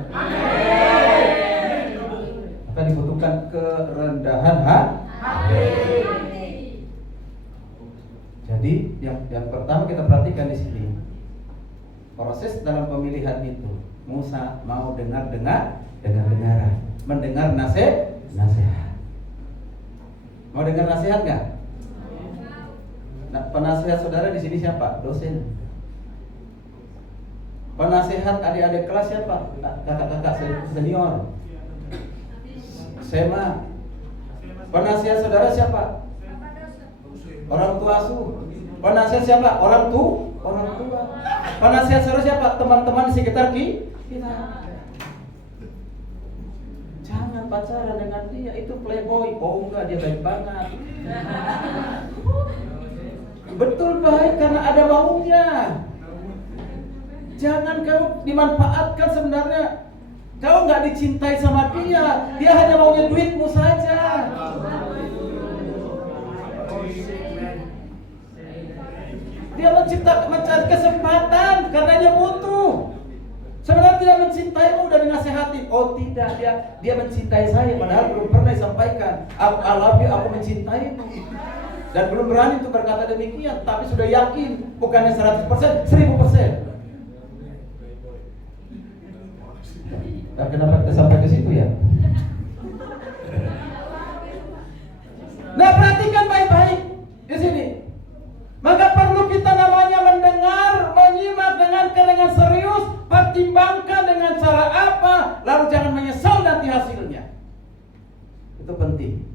Maka dibutuhkan kerendahan hati. Jadi yang pertama kita perhatikan di sini, proses dalam pemilihan itu. Musa mau dengar-dengaran, mendengar nasihat. Mau dengar nasihat nggak? Nah, penasihat saudara di sini siapa? Dosen. Penasihat adik-adik kelas siapa? Kakak-kakak senior. SMA. Penasihat saudara siapa? Orang tua asuh. Penasihat siapa? Orang tua. Penasihat saudara siapa? Teman-teman di sekitar kita. Jangan pacaran dengan dia, itu playboy. Oh enggak, dia baik banget. Betul, baik karena ada maunya. Jangan kau dimanfaatkan sebenarnya. Kau nggak dicintai sama dia, dia hanya maunya duitmu saja. Dia mencari kesempatan karena dia butuh. Sebenarnya tidak mencintaimu dan dinasehati. Oh tidak, dia mencintai saya padahal belum pernah disampaikan. I love you, aku mencintaimu. Dan belum berani untuk berkata demikian, tapi sudah yakin bukannya 100%, 1000%. Nah, kenapa kita sampai ke situ ya? Nah, perhatikan baik-baik di sini. Maka perlu kita namanya mendengar, menyimak dengan serius, pertimbangkan dengan cara apa, lalu jangan menyesal nanti hasilnya. Itu penting.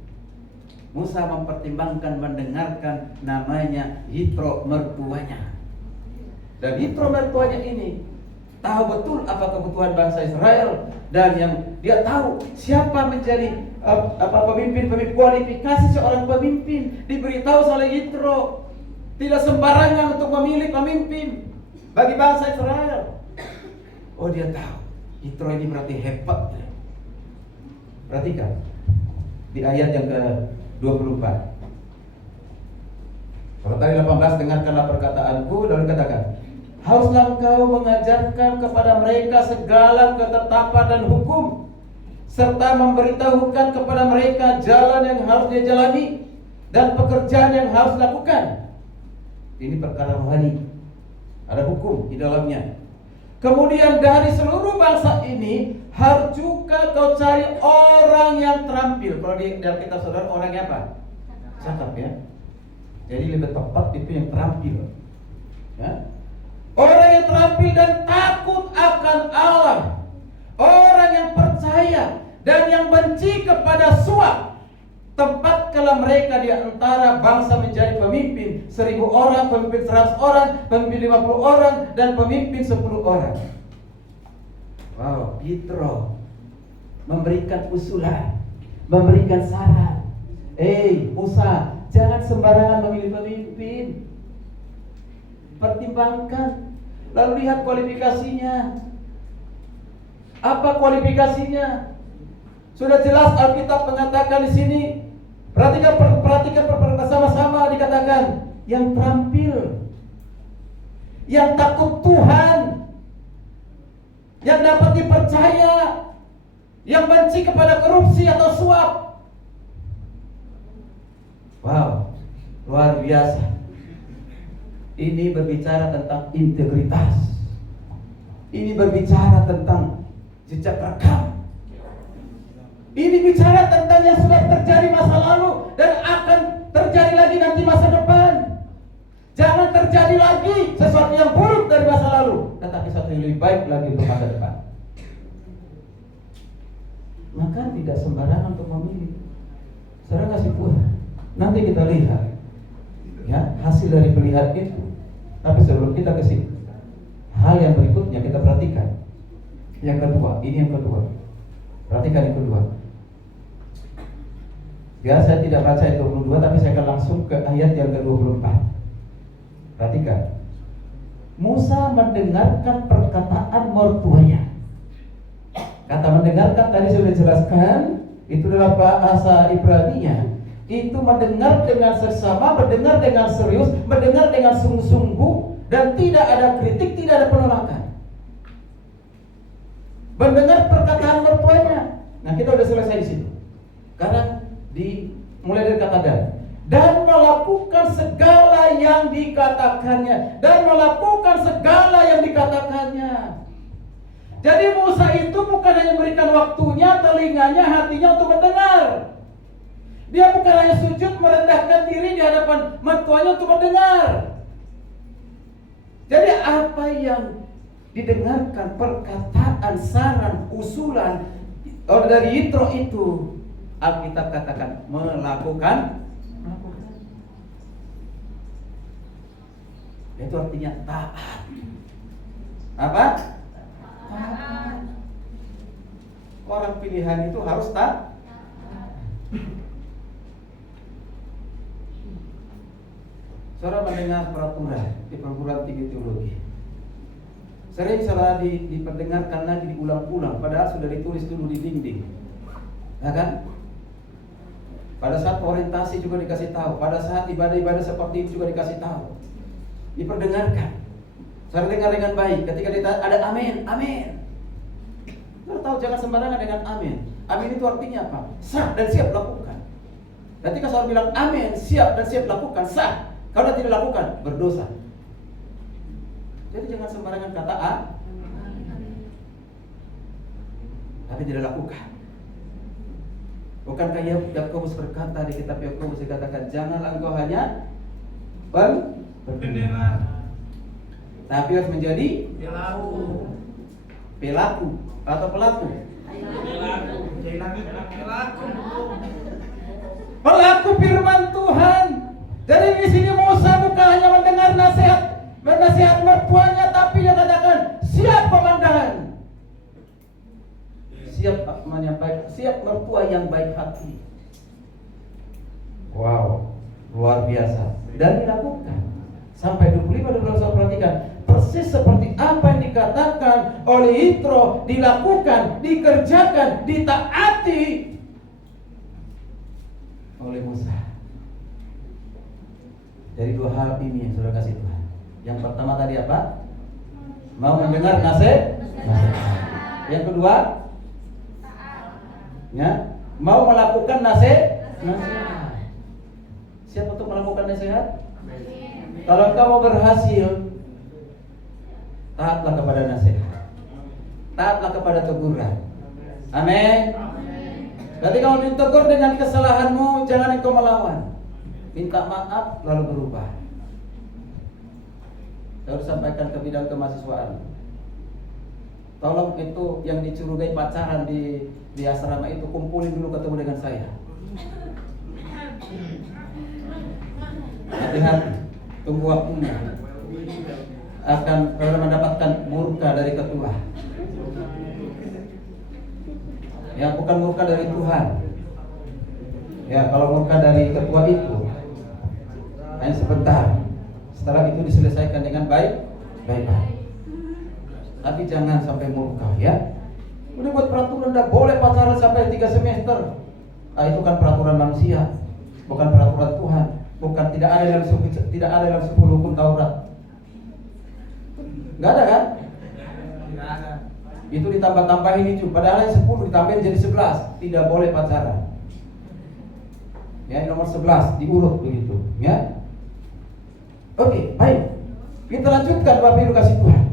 Musa mempertimbangkan, mendengarkan namanya Yitro mertuanya. Dan Yitro mertuanya ini tahu betul apa kebutuhan bangsa Israel, dan yang dia tahu siapa menjadi pemimpin, kualifikasi seorang pemimpin diberitahu oleh Yitro. Tidak sembarangan untuk memilih pemimpin bagi bangsa Israel. Oh, dia tahu Yitro ini berarti hebat. Perhatikan di ayat yang ke-24. Kalau tadi 18, dengarkanlah perkataanku, lalu katakan, haruslah engkau mengajarkan kepada mereka segala ketetapan dan hukum, serta memberitahukan kepada mereka jalan yang harus dia jalani dan pekerjaan yang harus dilakukan. Ini perkara rohani, ada hukum di dalamnya. Kemudian dari seluruh bangsa ini harus juga kau cari orang yang terampil. Kalau di dalam kitab saudara orangnya apa? Cakap ya. Jadi lebih tepat itu yang terampil ya. Orang yang terampil dan takut akan Allah, orang yang percaya dan yang benci kepada suap. Tempatkanlah mereka di antara bangsa menjadi pemimpin 1000 orang, pemimpin 100 orang, pemimpin 50 orang, dan pemimpin 10 orang. Wow, Yitro memberikan usulan, memberikan saran. Musa, jangan sembarangan memilih pemimpin. Pertimbangkan, lalu lihat kualifikasinya. Apa kualifikasinya? Sudah jelas Alkitab mengatakan di sini. Perhatikan bersama-sama dikatakan yang terampil, yang takut Tuhan, yang dapat dipercaya, yang benci kepada korupsi atau suap. Wow, luar biasa. Ini berbicara tentang integritas. Ini berbicara tentang jejak rekam. Ini bicara tentang yang sudah terjadi masa lalu dan akan terjadi lagi nanti masa depan. Jangan terjadi lagi sesuatu yang buruk dari masa lalu, tetapi sesuatu yang lebih baik lagi untuk masa depan. Maka tidak sembarangan untuk memilih. Saudara kasih buah. Nanti kita lihat ya hasil dari pilihan itu. Tapi sebelum kita ke situ, hal yang berikutnya kita perhatikan. Yang kedua, ini yang kedua. Perhatikan yang kedua. Ya, saya tidak baca ayat 22, tapi saya akan langsung ke ayat yang ke-24. Perhatikan. Musa mendengarkan perkataan mertuanya. Kata mendengarkan tadi sudah dijelaskan, itu adalah bahasa Ibrani-nya. Itu mendengar dengan seksama, mendengar dengan serius, mendengar dengan sungguh-sungguh, dan tidak ada kritik, tidak ada penolakan. Mendengar perkataan mertuanya. Nah, kita sudah selesai di situ. Sekarang mulai dari kata dan melakukan segala yang dikatakannya dan melakukan segala yang dikatakannya. Jadi Musa itu bukan hanya memberikan waktunya, telinganya, hatinya untuk mendengar. Dia bukan hanya sujud merendahkan diri di hadapan mertuanya untuk mendengar. Jadi apa yang didengarkan, perkataan, saran, usulan dari Yitro itu, Alkitab katakan melakukan. Itu artinya taat. Apa? Taat. Orang pilihan itu harus taat. Saudara mendengar peraturan di perguruan tinggi teologi. Sering saudara diperdengarkan lagi, diulang-ulang, padahal sudah ditulis dulu di dinding. Ya kan? Pada saat orientasi juga dikasih tahu, pada saat ibadah-ibadah seperti itu juga dikasih tahu. Diperdengarkan. Saudara dengar dengan baik. Ketika ada amin, amin. Saudara tahu jangan sembarangan dengan amin. Amin itu artinya apa? Sah dan siap lakukan. Ketika saudara bilang amin, siap dan siap lakukan, sah. Kalau tidak lakukan, berdosa. Jadi jangan sembarangan kata tapi tidak lakukan. Bukankah Yakobus berkata di kitab Yakobus dikatakan janganlah engkau hanya berdengar, tapi harus menjadi pelaku atau pelaku. Pelaku firman Tuhan. Jadi di sini Musa bukan hanya mendengar nasihat mertuanya, tapi dia katakan siap komandan, siap menyampaikan, siap mertua yang baik hati. Wow, luar biasa. Dan dilakukan sampai 25 saya perhatikan persis seperti apa yang dikatakan oleh Yitro, dilakukan, dikerjakan, ditaati oleh Musa. Dari dua hal ini yang sudah kasih Tuhan. Yang pertama tadi apa? Mau mendengar nasihat. Yang kedua, ya, mau melakukan nasihat. Siapa untuk melakukan nasihat? Kalau engkau mau berhasil, taatlah kepada nasihat, taatlah kepada teguran. Amin. Ketika kau ditegur dengan kesalahanmu, jangan engkau melawan. Minta maaf lalu berubah. Saya harus sampaikan ke bidang kemahasiswaan. Tolong itu yang dicurigai pacaran di asrama itu kumpulin dulu ketemu dengan saya. Hati-hati, tunggu waktunya. Akan mendapatkan murka dari ketua. Ya, bukan murka dari Tuhan. Ya, kalau murka dari ketua itu hanya sebentar. Setelah itu diselesaikan dengan baik-baik. Tapi jangan sampai murka, ya. Udah buat peraturan, udah boleh pacaran sampai 3 semester. Itu kan peraturan manusia, bukan peraturan Tuhan. Bukan tidak ada dalam 10 hukum Taurat. Enggak ada kan? Tidak ada. Itu ditambah-tambahin itu. Padahal yang 10 ditambahin jadi 11. Tidak boleh pacaran. Ya, nomor 11 diurut begitu, ya. Oke, baik. Kita lanjutkan Bapak Ibu kasih Tuhan.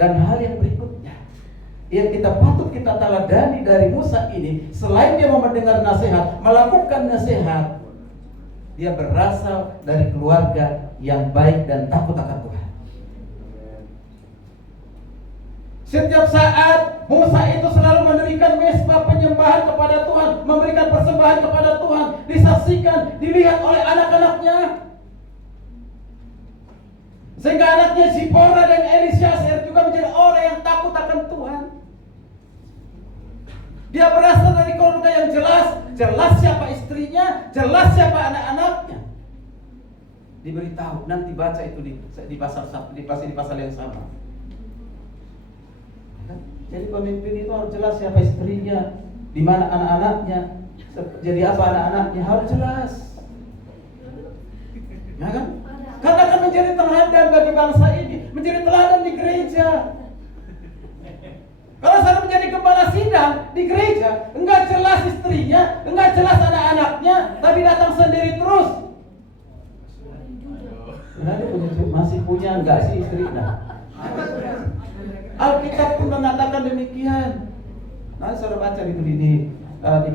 Dan hal yang berikutnya yang kita patut kita teladani dari Musa ini, selain dia mau mendengar nasihat, melakukan nasihat, dia berasal dari keluarga yang baik dan takut akan Tuhan. Setiap saat Musa itu selalu mendirikan mezbah penyembahan kepada Tuhan, memberikan persembahan kepada Tuhan, disaksikan, dilihat oleh anak-anaknya. Sehingga anaknya Zipora dan Eliezer juga menjadi orang yang takut akan Tuhan. Dia berasal dari keluarga yang jelas siapa istrinya, jelas siapa anak-anaknya. Diberitahu, nanti baca itu di pasal yang sama. Jadi pemimpin itu harus jelas siapa istrinya, di mana anak-anaknya, jadi apa anak-anaknya harus jelas. Ya kan? Karena akan menjadi teladan bagi bangsa ini, menjadi teladan di gereja. Kalau saya menjadi gembala sidang di gereja, enggak jelas istrinya, enggak jelas anak-anaknya, tapi datang sendiri terus. Nanti masih punya enggak sih istri? Nah, Alkitab pun mengatakan demikian. Nanti saudara baca itu di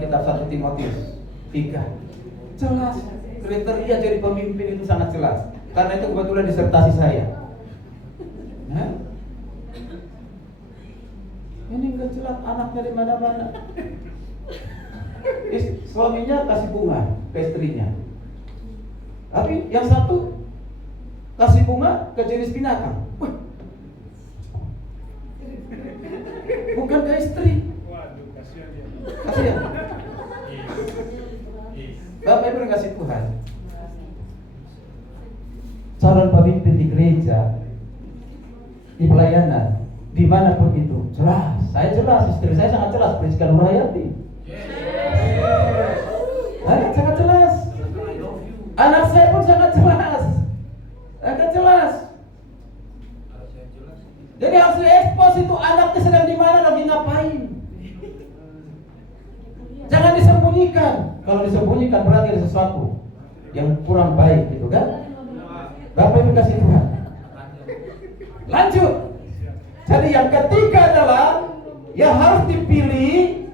kitab 1 Timotius 3. Jelas, kriteria jadi pemimpin itu sangat jelas. Karena itu kebetulan disertasi saya. Nah, ini enggak jelas anaknya di mana-mana. Suaminya kasih bunga ke istrinya. Tapi yang satu kasih bunga ke jenis binatang. Bukan ke istri. Kasihan. Bapak Ibu kasih Tuhan. Calon pemimpin di gereja, di pelayanan, dimanapun itu, jelas. Saya jelas, istri saya sangat jelas, Priska Nurhayati. Sangat jelas. Anak saya pun sangat jelas. Sangat jelas. Jadi harus diekspos itu anaknya sedang di mana, lagi ngapain. Jangan disembunyikan. Kalau disembunyikan berarti ada sesuatu yang kurang baik, gitu kan? Bapak Ibu kasih Tuhan. Lanjut. Jadi yang ketiga adalah yang harus dipilih.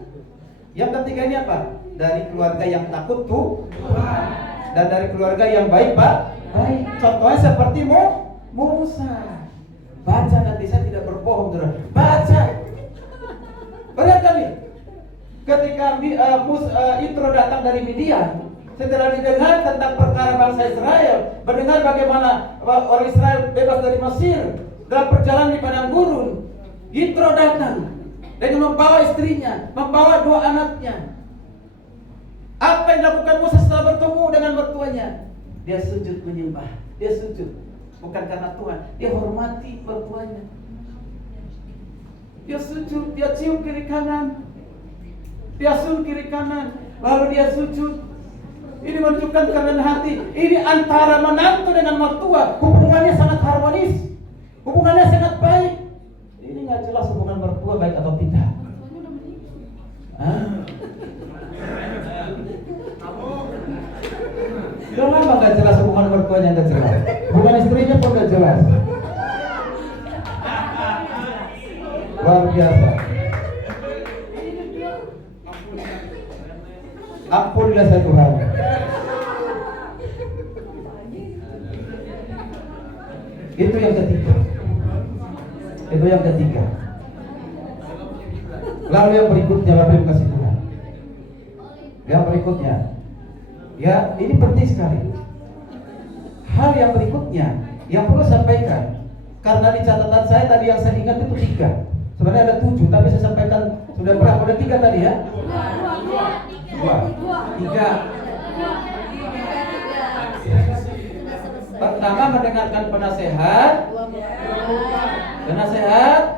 Yang ketiga ini apa? Dari keluarga yang takut Tuhan dan dari keluarga yang baik, Pak. Baik. Contohnya seperti Musa. Baca, nanti saya tidak berbohong, saudara. Baca. Perhatikan nih. Ketika Yitro datang dari Midian, setelah didengar tentang perkara bangsa Israel, mendengar bagaimana orang Israel bebas dari Mesir dalam perjalanan di padang gurun, Yitro datang dengan membawa istrinya, membawa 2 anaknya. Apa yang dilakukan Musa setelah bertemu dengan mertuanya? Dia sujud menyembah. Dia sujud, bukan karena Tuhan, dia hormati mertuanya. Dia sujud, dia cium kiri kanan, dia cium kiri kanan, lalu dia sujud. Ini menunjukkan kerendahan hati. Ini antara menantu dengan mertua, hubungannya sangat harmonis, hubungannya sangat baik. Ini nggak jelas hubungan mertua baik atau tidak. Udah lama nggak jelas hubungan mertuanya, nggak jelas. Hubungan istrinya pun nggak jelas. Luar biasa. Ampunilah saya Tuhan. Itu yang ketiga. Itu yang ketiga. Lalu yang berikutnya, Bapak Ibu kasih Tuhan. Yang berikutnya, ya ini penting sekali. Hal yang berikutnya yang perlu sampaikan, karena di catatan saya tadi yang saya ingat itu 3. Sebenarnya ada 7, tapi saya sampaikan sudah berapa? Udah 3 tadi ya? 3. Pertama mendengarkan penasehat,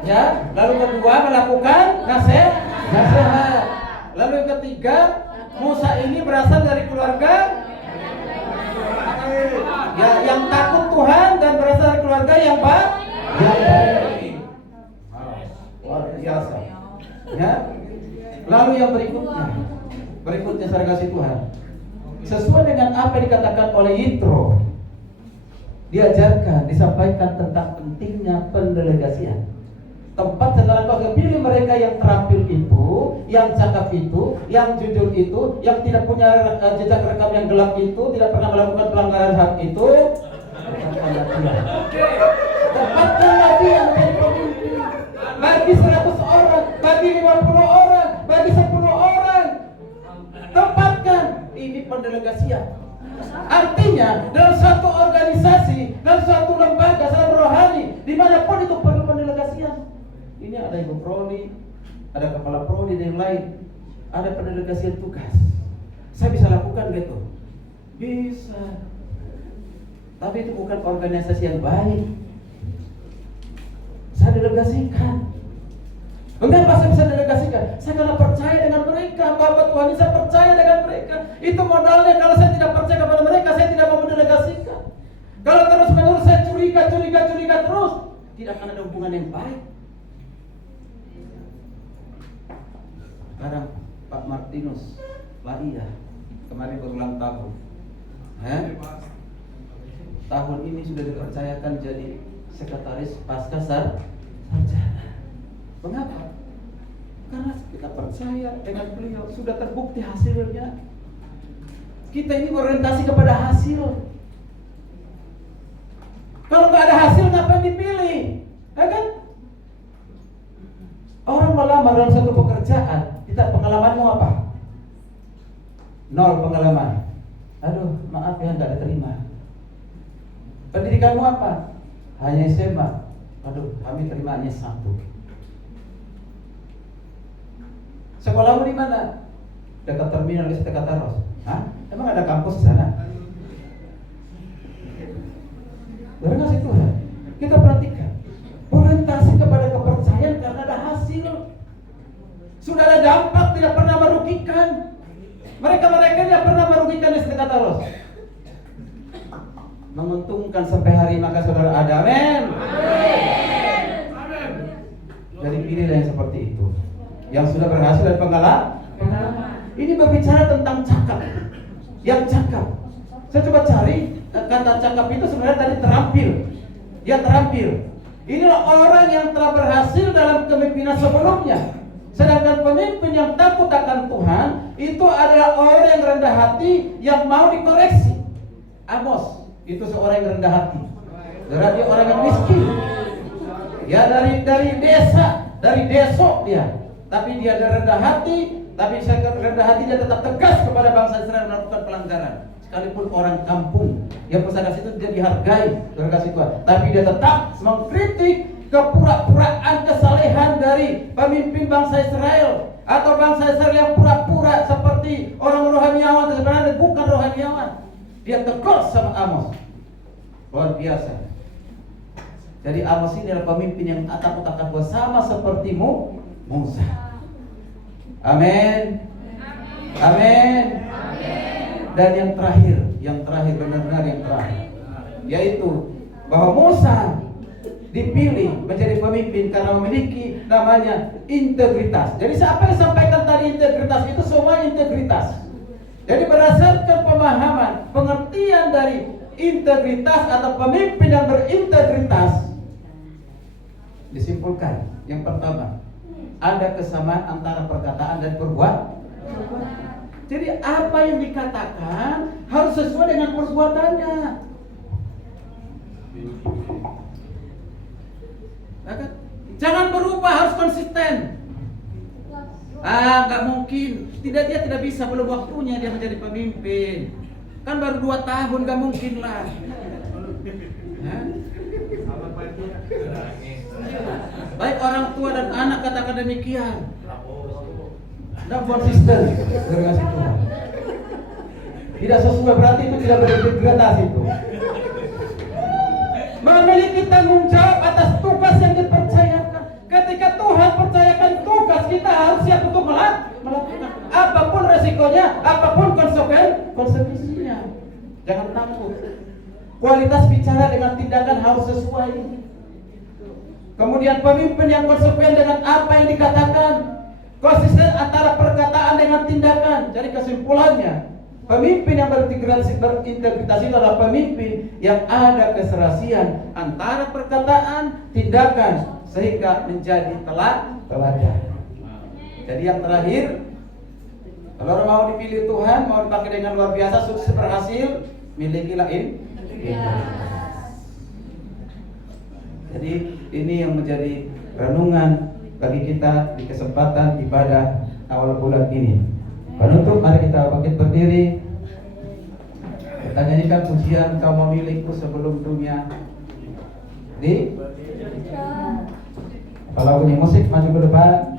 ya. Lalu kedua melakukan nasihat. Lalu yang ketiga, Musa ini berasal dari keluarga ya yang takut Tuhan dan berasal dari keluarga yang baik. Luar biasa. Ya. Lalu yang berikutnya saya kasih Tuhan. Sesuai dengan apa yang dikatakan oleh Yitro, diajarkan, disampaikan tentang pentingnya pendelegasian. Tempat setelah kau pilih mereka yang terampil itu, yang cakap itu, yang jujur itu, yang tidak punya jejak rekam yang gelap itu, tidak pernah melakukan pelanggaran HAM itu, tempatkanlah dia menjadi pemimpin. Bagi 100 orang, bagi 50 orang, bagi 10 orang, tempatkan. Ini pendelegasian. Artinya dalam suatu organisasi, dalam suatu lembaga, dalam rohani, dimanapun itu perlu pendelegasian. Ini ada ibu prodi, ada kepala prodi dan yang lain, ada pendelegasian tugas. Saya bisa lakukan gitu, bisa. Tapi itu bukan organisasi yang baik. Saya delegasikan. Mengapa saya bisa delegasikan? Saya karena percaya dengan mereka. Bapak Tuhan ini saya percaya dengan mereka. Itu modalnya. Kalau saya tidak percaya kepada mereka, saya tidak mau mendelegasikan. Kalau terus menerus saya curiga terus, tidak akan ada hubungan yang baik. Sekarang Pak Martinus Laia kemarin berulang tahun. tahun ini sudah dipercayakan jadi sekretaris pasca sarjana. Mengapa? Karena kita percaya dengan beliau, sudah terbukti hasilnya. Kita ini berorientasi kepada hasil. Kalau nggak ada hasil, ngapain dipilih? Ya kan? Orang melamar dalam satu pekerjaan, kita pengalamanmu apa? 0 pengalaman. Aduh, maaf ya, nggak diterima. Pendidikanmu apa? Hanya SMA. Aduh, kami terima hanya 1. Sekolahmu di mana? Dekat terminal STK Taros. Hah? Emang ada kampus di sana? Benar nggak sih Tuhan? Kita perhatikan, orientasi kepada kepercayaan karena ada hasil. Sudah ada dampak, tidak pernah merugikan. Mereka tidak pernah merugikan STK Taros. Menguntungkan sampai hari maka saudara ada. Amin. Jadi pilihlah yang seperti itu, yang sudah berhasil dan pengalaman. Ini berbicara tentang cakap. Yang cakap, saya coba cari kata cakap itu sebenarnya tadi terampil. Ya terampil. Inilah orang yang telah berhasil dalam kepemimpinan sebelumnya. Sedangkan pemimpin yang takut akan Tuhan itu adalah orang yang rendah hati, yang mau dikoreksi. Amos itu seorang yang rendah hati. Berarti orang yang miskin. Ya dari desa, dari desok dia. Tapi dia ada rendah hati. Tapi saya rendah hati, dia tetap tegas kepada bangsa Israel melakukan pelanggaran. Sekalipun orang kampung yang pesada situ dia dihargai, berkasih Tuhan. Tapi dia tetap mengkritik kepura-puraan kesalehan dari pemimpin bangsa Israel, atau bangsa Israel yang pura-pura seperti orang rohaniawan, sebenarnya bukan rohaniawan. Dia tegur sama Amos. Luar biasa. Jadi Amos ini adalah pemimpin yang takut akan Tuhan, sama seperti Musa. Amin. Amin. Dan yang terakhir benar-benar yang terakhir, yaitu bahwa Musa dipilih menjadi pemimpin karena memiliki namanya integritas. Jadi apa yang disampaikan tadi, integritas itu semua integritas. Jadi berdasarkan pemahaman, pengertian dari integritas atau pemimpin yang berintegritas, disimpulkan yang pertama, ada kesamaan antara perkataan dan perbuatan. Jadi apa yang dikatakan harus sesuai dengan perbuatannya. Jangan berubah, harus konsisten. Nggak mungkin. Dia tidak bisa, belum waktunya dia menjadi pemimpin. Kan baru 2 tahun, nggak mungkin lah. Baik orang tua dan anak katakan demikian. Tidak konsisten. Tidak sesuai, berarti itu tidak berintegritas itu. Memiliki tanggung jawab atas tugas yang dipercayakan. Ketika Tuhan percayakan tugas, kita harus siap untuk melakukan. Apapun resikonya, apapun konsekuensinya. Jangan takut. Kualitas bicara dengan tindakan harus sesuai. Kemudian pemimpin yang konsekuen dengan apa yang dikatakan, konsisten antara perkataan dengan tindakan. Jadi kesimpulannya, pemimpin yang berintegritas itu adalah pemimpin yang ada keserasian antara perkataan, tindakan, sehingga menjadi teladan. Jadi yang terakhir, kalau mau dipilih Tuhan, mau dipakai dengan luar biasa, sukses berhasil, milikilah Jadi ini yang menjadi renungan bagi kita di kesempatan ibadah awal bulan ini. Penutup, mari kita bangkit berdiri. Kita nyanyikan pujian Kau Memilihku Sebelum Dunia. Kalau bunyi musik maju ke depan.